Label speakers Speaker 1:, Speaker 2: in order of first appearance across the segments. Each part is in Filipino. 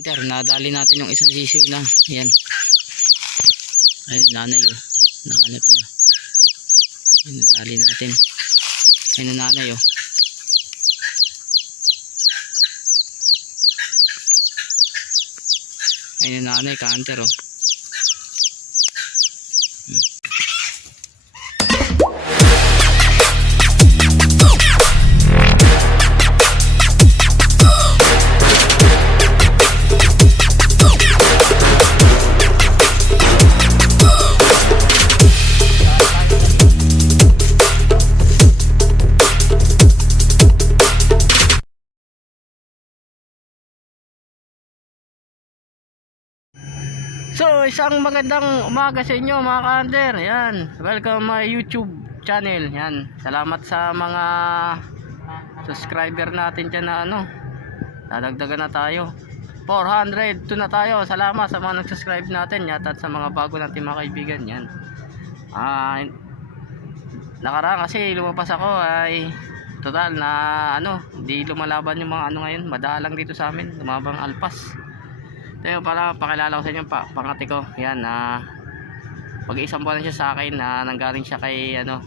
Speaker 1: Hunter, nadali natin yung isang sisiw na. Yan. Ayun, nanay oh. Nahanap niya. Ayun, nadali natin. Yung nanay oh. Yung nanay, ka-hunter oh. Isang magandang umaga sa inyo mga ka-hunter. Yan. Welcome my YouTube channel. Yan. Salamat sa mga subscriber natin dyan na ano. Dadagdagan na tayo. 400 to na tayo. Salamat sa mga nag-subscribe natin. Yata at sa mga bago natin mga kaibigan. Yan. Ah, nakaraan kasi lumabas ako ay total na ano, hindi lumalaban yung mga ano ngayon. Madalang dito sa amin. Lumabang alpas. Tayo para pakilala ko sa inyo pa, pangati ko. Yan na pag-isang buwan na siya sa akin na nanggaling siya kay ano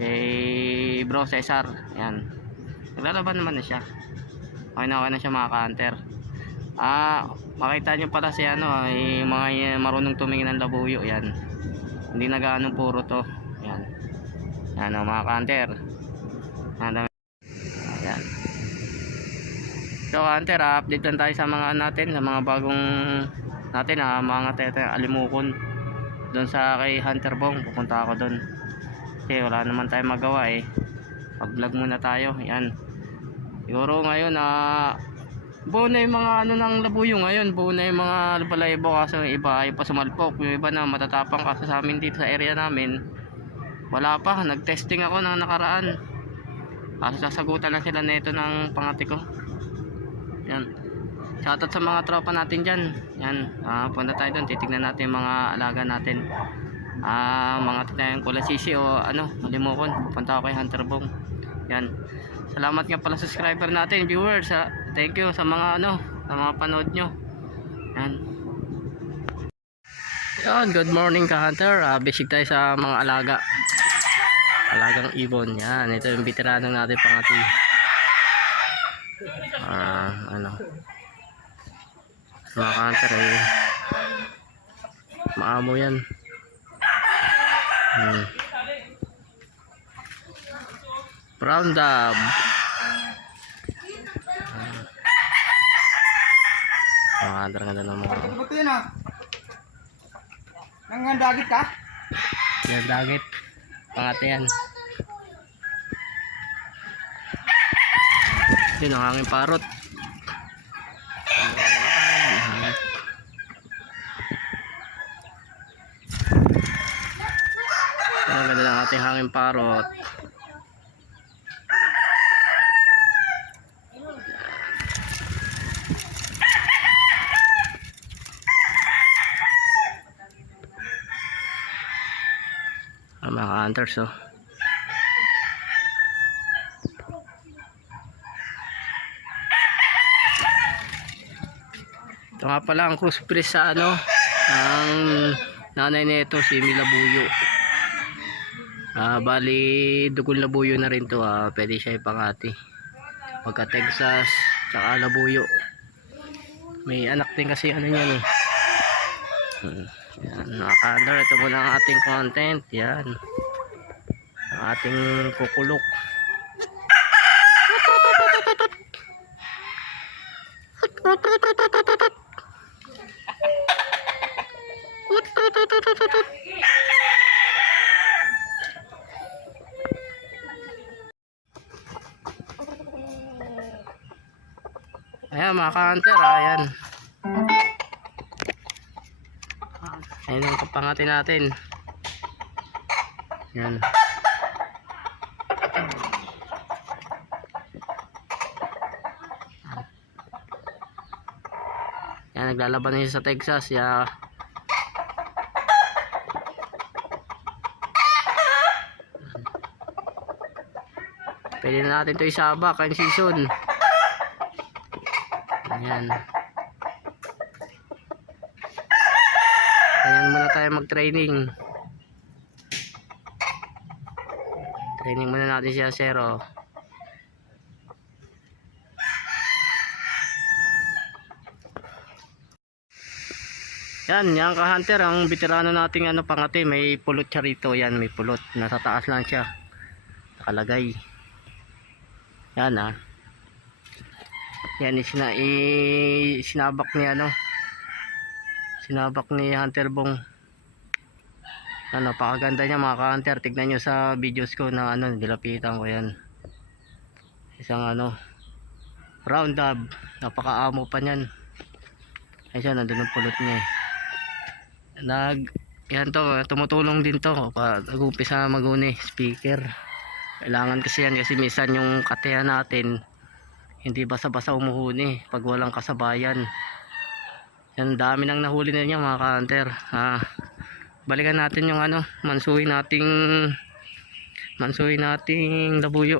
Speaker 1: kay Bro Cesar. Yan. Naglalaban naman na siya. Okay na okay na siya mga ka-hunter. Ah, makita niyo pala si ano, ay mga marunong tumingin ng labuyo. Yan. Hindi na gaano puro to. Yan. Ang mga ka-hunter. Yan. So Hunter, ah, update lang tayo sa mga natin, sa mga bagong natin, ah, mga tete, alimukon. Doon sa kay Hunter Bong, pupunta ako doon. Kasi wala naman tayong magawa eh. Pag-vlog muna tayo, yan. Siguro ngayon, ah, buo na yung mga ano ng labuyo ngayon, buo na yung mga balaybo kaso yung iba ay pa sumalpok, yung iba na matatapang kaso sa amin dito sa area namin. Wala pa, nag-testing ako ng nakaraan. Kaso sasagutan lang sila nito ng pangati ko. Yan. Shoutout sa mga tropa natin dyan. Yan. ah punta tayo doon. Titignan natin yung mga alaga natin. Ah, mga tinayang kulasisi o ano, malimukon. Punta ako kay Hunter Bong. Yan. Salamat nga pala subscriber natin, viewers. ah. thank you sa mga ano, sa mga panood nyo. Yan. Yan, good morning ka Hunter. Ah, basic tayo sa mga alaga. Alagang ibon. Yan, ito yung veterano natin pangati ah ano mga counter eh maamo yan hmm. brown dab Ah. mga counter ganda ng mga
Speaker 2: ah? Nangandagit ka?
Speaker 1: yan dagit pangate yan yun ang hanging parot. Ang ganda ng ating hanging parot. Ang mga hunters oh Nga pala ang crossbreed sa ano, ang nanay nito si Milabuyo. Ah, bali dugol labuyo na rin to ah. Pwede siya ipangati. Pagka Texas tsaka labuyo. May anak din kasi ano niyan eh. Yan, nakaka ito muna ang ating content. Yan. Ang ating kukulok. Ayan mga ka-hunter, ayan. Ayan yung kapangati natin. Ayan. Ayan, naglalaban na sa Texas. Ya. Pwede na natin ito isaba, kain season. Ayan. Ayan muna tayo mag-training. Training muna natin si Acero. Oh. Yan, yan ka hunter, ang veterano nating ano pangati, may pulot siya rito, yan may pulot, nasa taas lang siya. Nakalagay. Yan ah. Yan, isina, i, sinabak ni ano. Sinabak ni Hunter Bong. Ano, pakaganda niya mga ka-hunter. Tignan nyo sa videos ko na ano, dilapitan ko yan. Isang ano, round up. Napakaamo pa niyan. Ay siya, nandun ang pulot niya eh nag yan to tumutulong din to pa nag-umpisa maguni speaker kailangan kasi yan kasi minsan yung katehan natin hindi basa-basa umuhuni pag walang kasabayan. Yan dami nang nahuli na niya mga ka-hunter. Ah, balikan natin yung ano mansuhin nating mansuhin nating labuyo.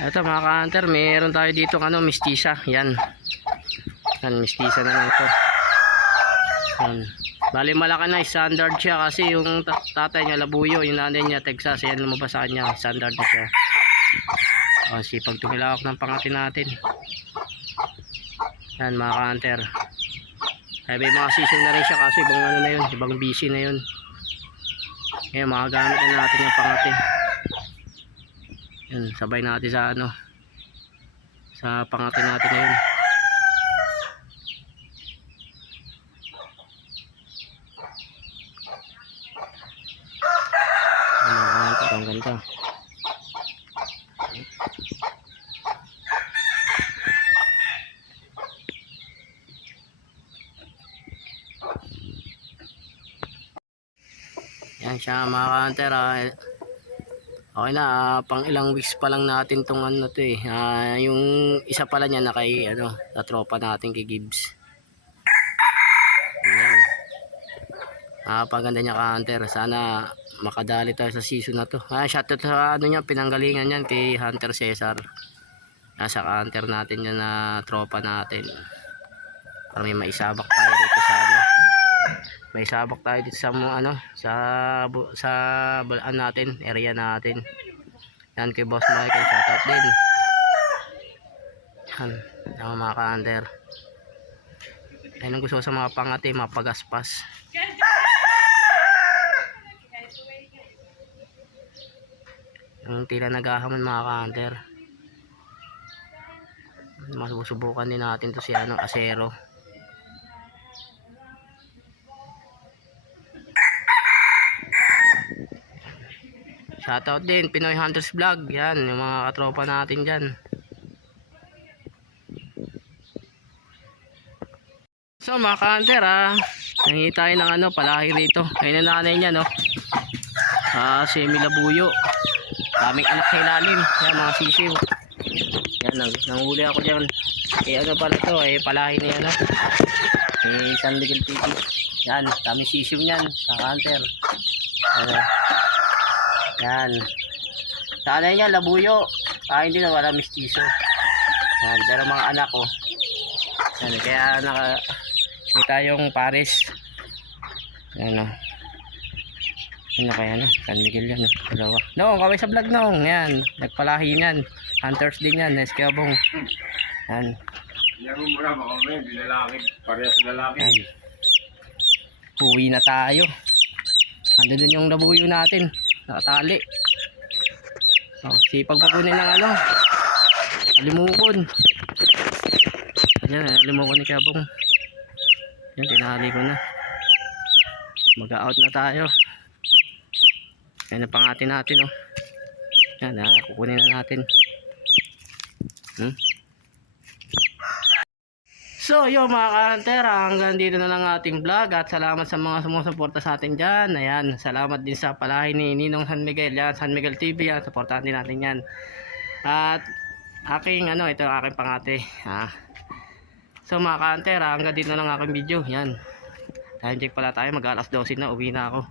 Speaker 1: Ito mga ka-hunter meron tayo dito ano mistisa. Yan. Yan mistisa na lang to. Yan. Bali malaki na standard siya kasi yung ta- tatay niya labuyo, yung nanay niya Texas, yan lumabas sa kanya, standard na siya. Oh, sipag tumilawak ng pangati natin. Yan mga ka-hunter. Ay, may mga season na rin siya kasi ibang ano na yun, ibang busy na yun. Ngayon, makagamit na natin yung pangati. Yan, sabay natin sa ano, sa pangati natin na yun. Ano ito, ang ganda. Yan siya mga ka-hunter ah. Okay na, ah, pang ilang weeks pa lang natin tong ano to eh. Ah, yung isa pala niya na kay ano, sa tropa natin kay Gibbs. Ayan. Ah, paganda niya ka-hunter. Sana makadali tayo sa season na to. Ah, shoutout sa ano niya, pinanggalingan niyan kay Hunter Cesar. Nasa hunter natin yan na tropa natin. Para may maisabak tayo dito sa ano. May sabak tayo dito sa mga ano, sa sa balaan natin, area natin. Yan kay Boss Michael, shoutout din. Yan, yung mga ka-hunter. Ayun ang gusto sa mga pangati, mga pagaspas. Yung tila naghahamon mga ka-hunter. Masusubukan din natin to si ano, Asero. Shoutout din, Pinoy Hunters Vlog. Yan, yung mga katropa natin dyan. So mga ka-hunter ah, nangingi tayo ng ano, palahi rito. Ayun ang nanay niya no. Ah, semi labuyo. Daming anak sa ilalim. Yan mga sisiw. Yan, nang, nanghuli ako dyan. Eh ano pala to, eh palahi niya no. Eh San Miguel TV. Yan, dami sisiw niyan sa hunter. Ano. Yan. Sa anay niya, labuyo. Ah, hindi na wala mistiso. Yan, pero mga anak ko. Yan, kaya naka, may tayong pares. Yan o. Ano kaya no? San Miguel yan. No? Dalawa. No, kaway sa vlog no. Yan. Nagpalahi yan. Hunters din yan. Eskabong. Yan.
Speaker 2: Yan mo muna baka may binalaki. Parehas lalaki.
Speaker 1: Yan. Uwi na tayo. Ando dun yung labuyo natin. Nakatali. Oh, sipag pa kunin ng ano. Alimukon. Ayan, alimukon ni Kabong. Yan, tinali ko na. Mag-out na tayo. Yan ang pangati natin, oh. Yan, ah, kukunin na natin. Hmm? So, yun mga ka-hunter, hanggang dito na lang ating vlog at salamat sa mga sumusuporta sa atin dyan. Ayan, salamat din sa palahi ni Ninong San Miguel. Yan, San Miguel TV, yan, supportahan din natin yan. At aking, ano, ito aking pangate. Ha. So mga ka-hunter, hanggang dito na lang aking video. Yan. Time check pala tayo, mag alas 12 na, uwi na ako.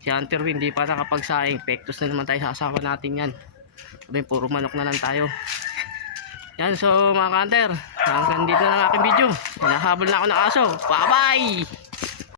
Speaker 1: Si Hunter Win, di pa nakapagsaing. Pektos na naman tayo sa asawa natin yan. Sabi, puro manok na lang tayo. Yan, so mga ka-hunter, Hanggang dito na ang aking video. Hinahabol na ako ng aso. Bye-bye!